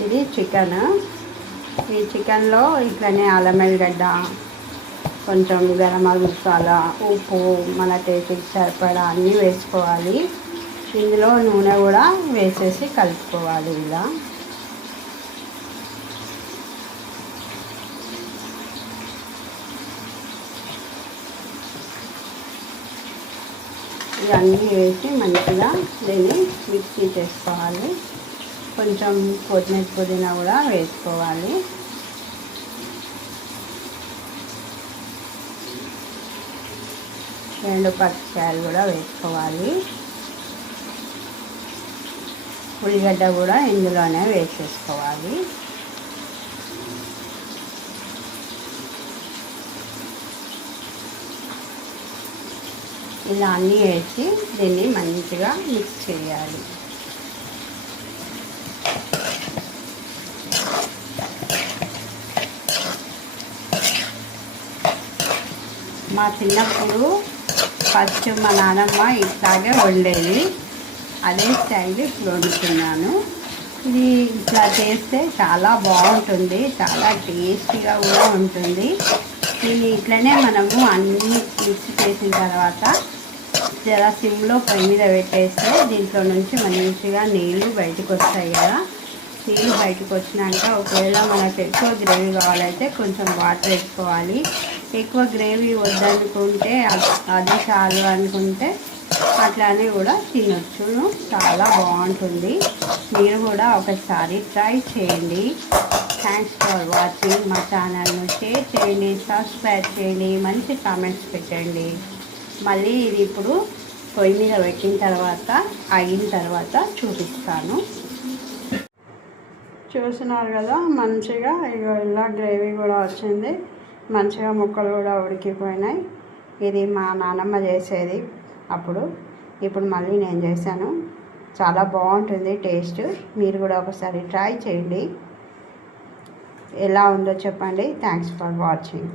ఇది చికెన్. ఈ చికెన్లో ఇట్లనే అల్లం వెల్లిగడ్డ, కొంచెం గరం మసాలా, ఉప్పు, మన టేస్ట్కి సరిపడా అన్నీ వేసుకోవాలి. ఇందులో నూనె కూడా వేసేసి కలుపుకోవాలి. ఇలా ఇవన్నీ వేసి మంచిగా దీన్ని మిక్సీ చేసుకోవాలి. కొంచెం కొత్తిమీర పుదీనా కూడా వేసుకోవాలి. రెండు పచ్చికాయలు కూడా వేసుకోవాలి. ఉల్లిగడ్డ కూడా ఇందులోనే వేసేసుకోవాలి. ఇలా అన్నీ వేసి దీన్ని మంచిగా మిక్స్ చేయాలి. మా చిన్నప్పుడు ఫస్ట్ మా నాన్నమ్మ ఇట్లాగే వండేది, అదే స్టైల్ ఇప్పుడు వండుతున్నాను. ఇది ఇట్లా చేస్తే చాలా బాగుంటుంది, చాలా టేస్టీగా కూడా ఉంటుంది. దీన్ని ఇట్లనే మనము అన్నీ మిక్స్ చేసిన తర్వాత జర సిమ్లో పొయ్యి మీద పెట్టేస్తే దీంట్లో నుంచి మంచిగా నీళ్ళు బయటకు వస్తాయి కదా. నీళ్ళు బయటకు వచ్చినాక ఒకవేళ మనకు ఎక్కువ గ్రేవీ కావాలంటే కొంచెం వాటర్ వేసుకోవాలి. ఎక్కువ గ్రేవీ వద్దనుకుంటే అది చాలు అనుకుంటే అట్లానే కూడా తినొచ్చు. చాలా బాగుంటుంది. మీరు కూడా ఒకసారి ట్రై చేయండి. Thanks for watching. మా ఛానల్ను షేర్ చేయండి, సబ్స్క్రైబ్ చేయండి, మంచి కామెంట్స్ పెట్టండి. మళ్ళీ ఇది ఇప్పుడు పొయ్యి మీద పెట్టిన తర్వాత అయిన తర్వాత చూపిస్తాను. చూస్తున్నారు కదా, మంచిగా ఇలా గ్రేవీ కూడా వచ్చింది. మంచిగా ముక్కలు కూడా ఉడికిపోయినాయి. ఇది మా నాన్నమ్మ చేసేది అప్పుడు, ఇప్పుడు మళ్ళీ నేను చేశాను. చాలా బాగుంటుంది టేస్ట్. మీరు కూడా ఒకసారి ట్రై చేయండి. ఎలా ఉందో చెప్పండి. Thanks for watching.